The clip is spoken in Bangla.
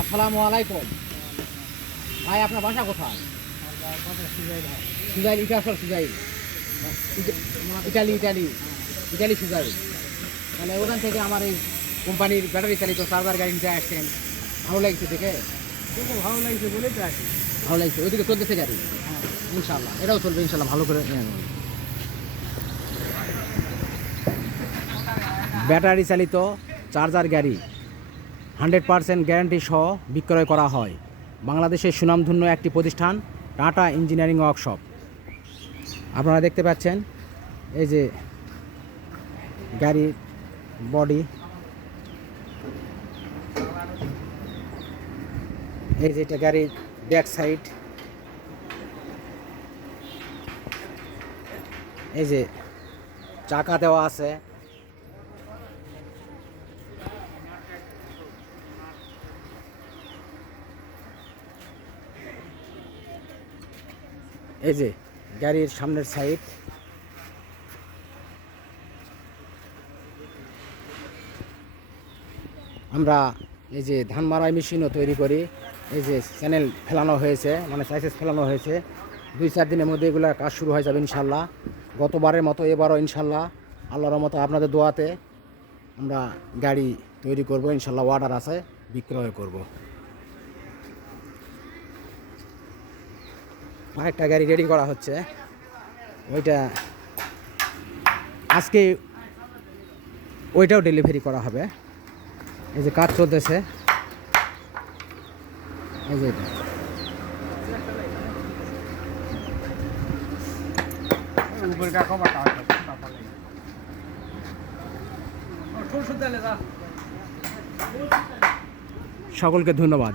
আসসালামু আলাইকুম। ভাই আপনার বাসা কোথায়? সুজাইল, এটা আসল Sujail, Italy Italy Italy Sujail. তাহলে ওখান থেকে আমার এই কোম্পানির ব্যাটারি চালিত চার্জার গাড়ি নিতে আসছেন, ভালো লাগছে দেখে? ভালো লাগছে বলেই তো আসি। ভালো লাগছে, ওইদিকে চলতেছে গাড়ি। ইনশাল্লাহ এটাও চলবে ইনশাল্লাহ, ভালো করে ব্যাটারি চালিত চার্জার গাড়ি 100% গ্যারান্টি সহ বিক্রয় করা হয়। বাংলাদেশের সুনামধন্য একটি প্রতিষ্ঠান টাটা ইঞ্জিনিয়ারিং ওয়ার্কশপ। আপনারা দেখতে পাচ্ছেন এই যে গাড়ির বডি, এই যে এটা গাড়ির ব্যাক সাইড, এই যে চাকা দেওয়া আছে, এই যে গাড়ির সামনের সাইড, আমরা এই যে ধান মারাই মেশিনও তৈরি করি। এই যে চ্যানেল ফেলানো হয়েছে, মানে সাইসেস ফেলানো হয়েছে, 2-4 দিনের মধ্যে এগুলো কাজ শুরু হয়ে যাবে ইনশাল্লাহ। গতবারের মতো এবারও ইনশাল্লাহ আল্লাহর মতো আপনাদের দোয়াতে আমরা গাড়ি তৈরি করব ইনশাল্লাহ, অর্ডার আছে, বিক্রয় করব। আরেকটা গাড়ি রেডি করা হচ্ছে, ওইটা আজকে ওইটাও ডেলিভারি করা হবে। এই যে কাজ চলতেছে, এই যে সকলকে ধন্যবাদ।